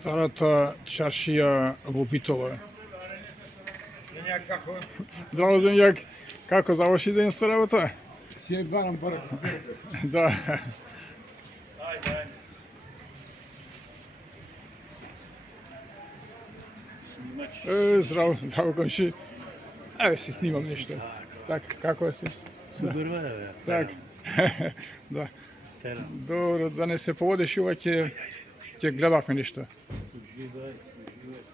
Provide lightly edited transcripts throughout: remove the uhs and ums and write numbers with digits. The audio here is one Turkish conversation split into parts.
Старата чаршија во Битола. Земјак како Здраво, земјак. Како заврши денеска работа? си едварам пара. Да. Ајде. Здраво, здраво комши. Еве си снимам нешто. Так, како си? Супер, бе. Так. Да. Терам. Добро, да не се поводиш ова ќе гледавме нешто. Уживај, уживај.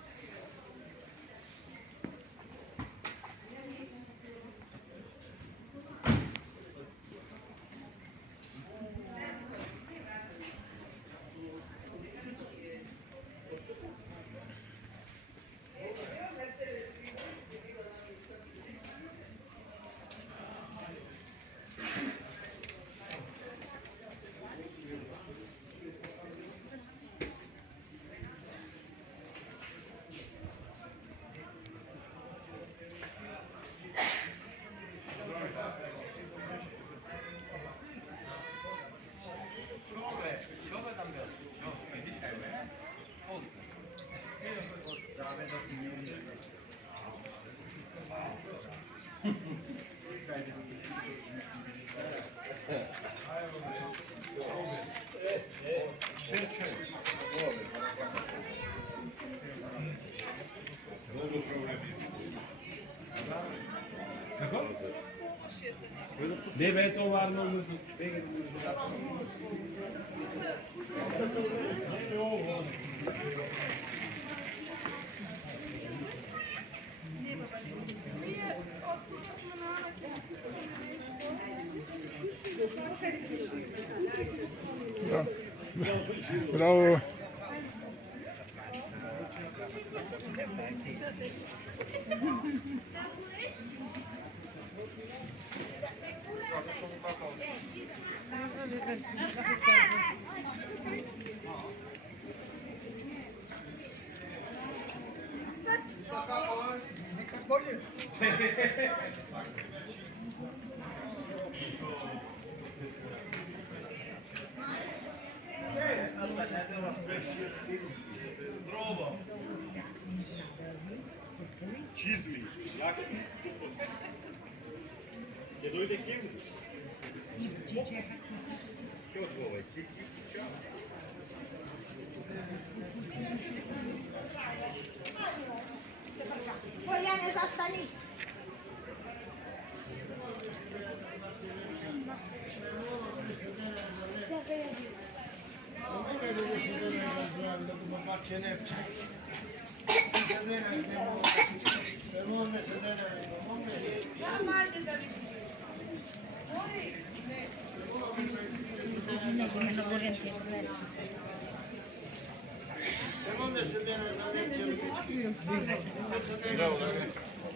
Ne beto var mı? Да. Браво. Čizmi. Je dojde k němu. Floriane zastali.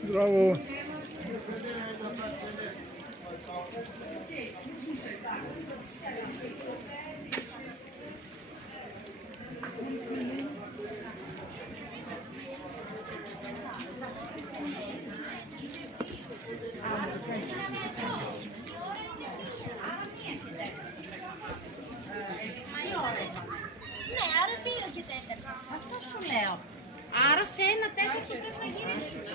Здраво. Ναι, άρα δύο και τέταρτα. Αυτό σου λέω. Άρα σε ένα τέταρτο πρέπει να γυρίσουμε.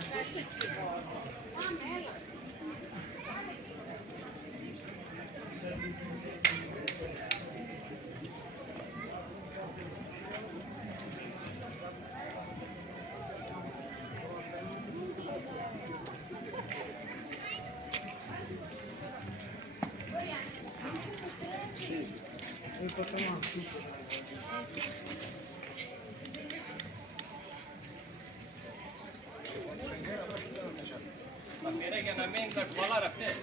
Ma mi rega una menta con la te.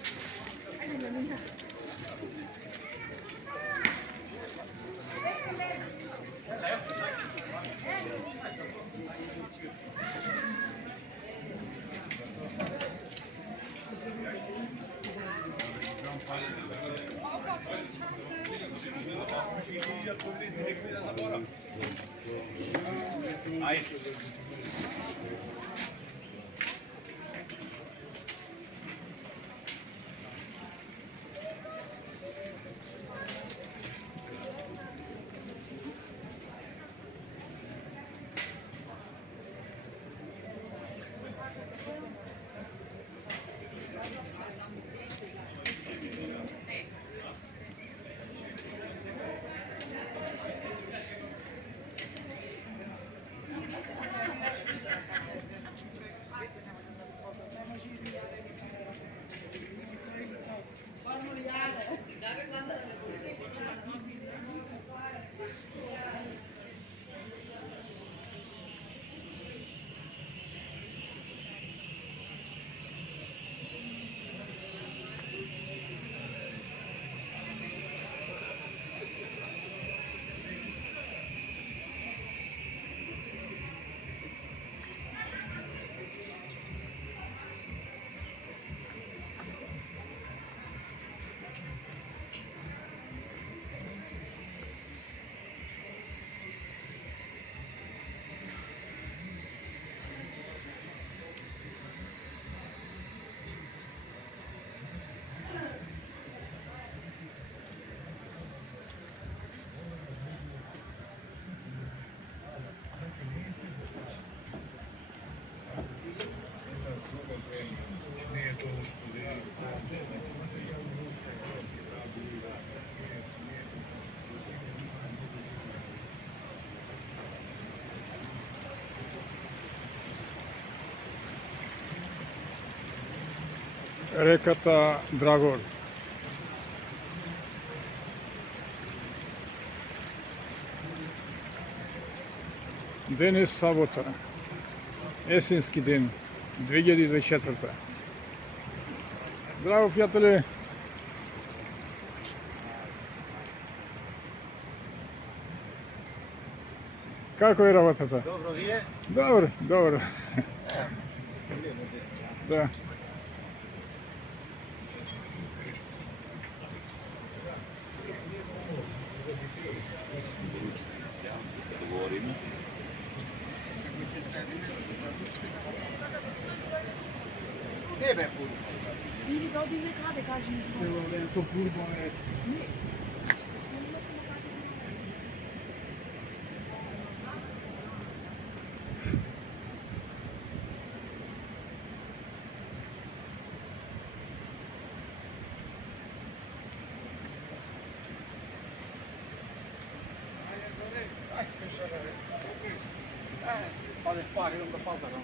Реката Драгор. Денес сабота. Есенски ден. 2024. Здраво, приятели! Како е работата? Dobro, вие? Добро, добро. Да. Не бе, пури. Или да одиме каде, кажи ми. Цело време то бурбо е. Fale pare, non da pazara.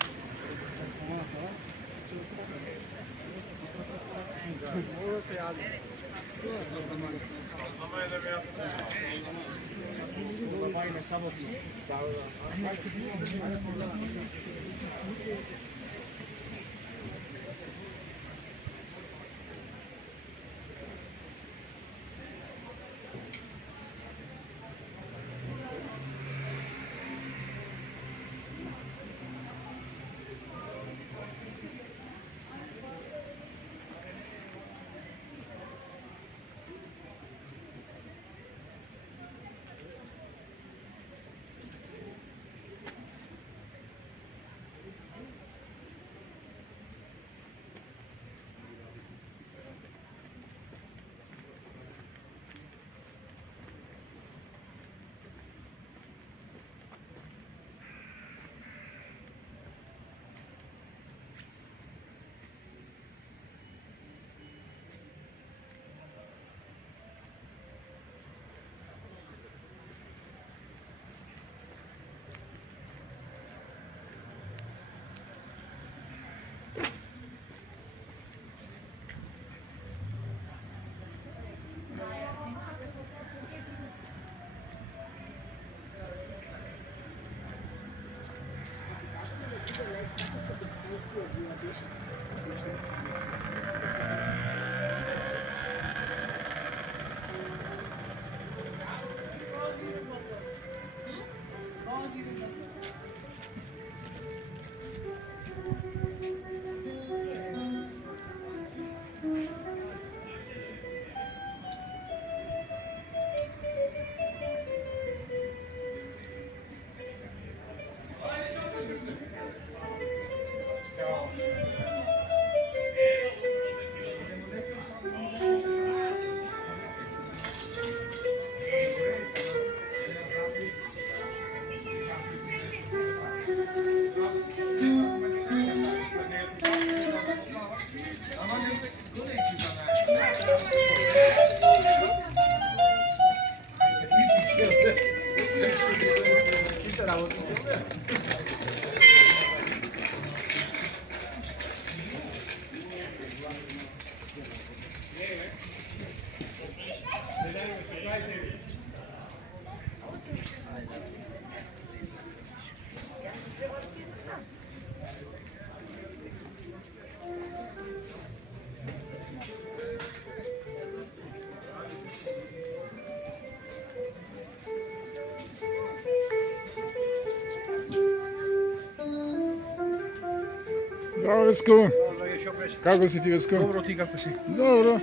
Здраво, Веско. Dobro, još opet. Како си ти, Веско? Dobro, ti kako si? Добро.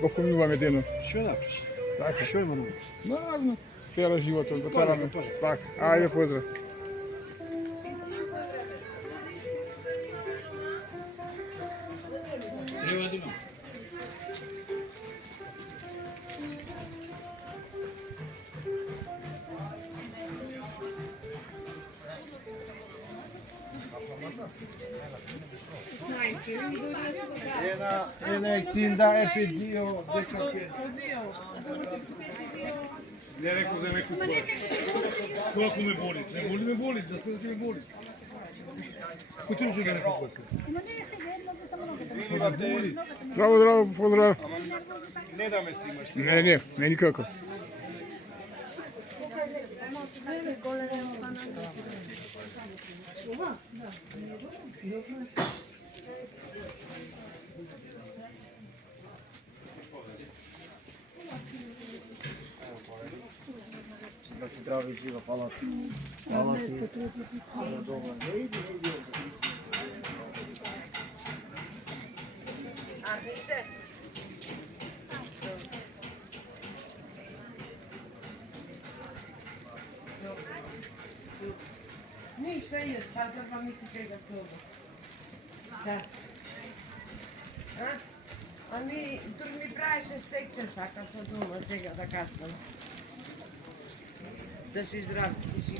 Го помилуваме денот. Što napiš? Така. Što ima novo? Наравно. Тера животот, го тераме. Поздрав. Така. Ајде, поздрав. Treba da imam. Ένα 60 επί 2, 15. Ne rekao da me kupo. Koliko me boli? Ne boli me boli, da se ti me boli. Kutunucu da nekako. Ma ne se vedno bi samo noga. Zdravo, zdravo, pozdrav. Ne da me snimaš. Ne nikako. Da si zdravi živa, hvala ti. Hvala ti. Ništa je, pa sad pa mislite da to. Da. A mi, tu mi praviš stek časa, kad sam doma сега da kaskam. Da si zdrav, ti si.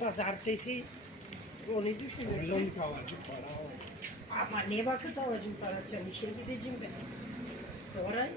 Pazartesi onu düşünüyorum. Ama ne vakit alacağım para? İşe gideceğim ben. Sonra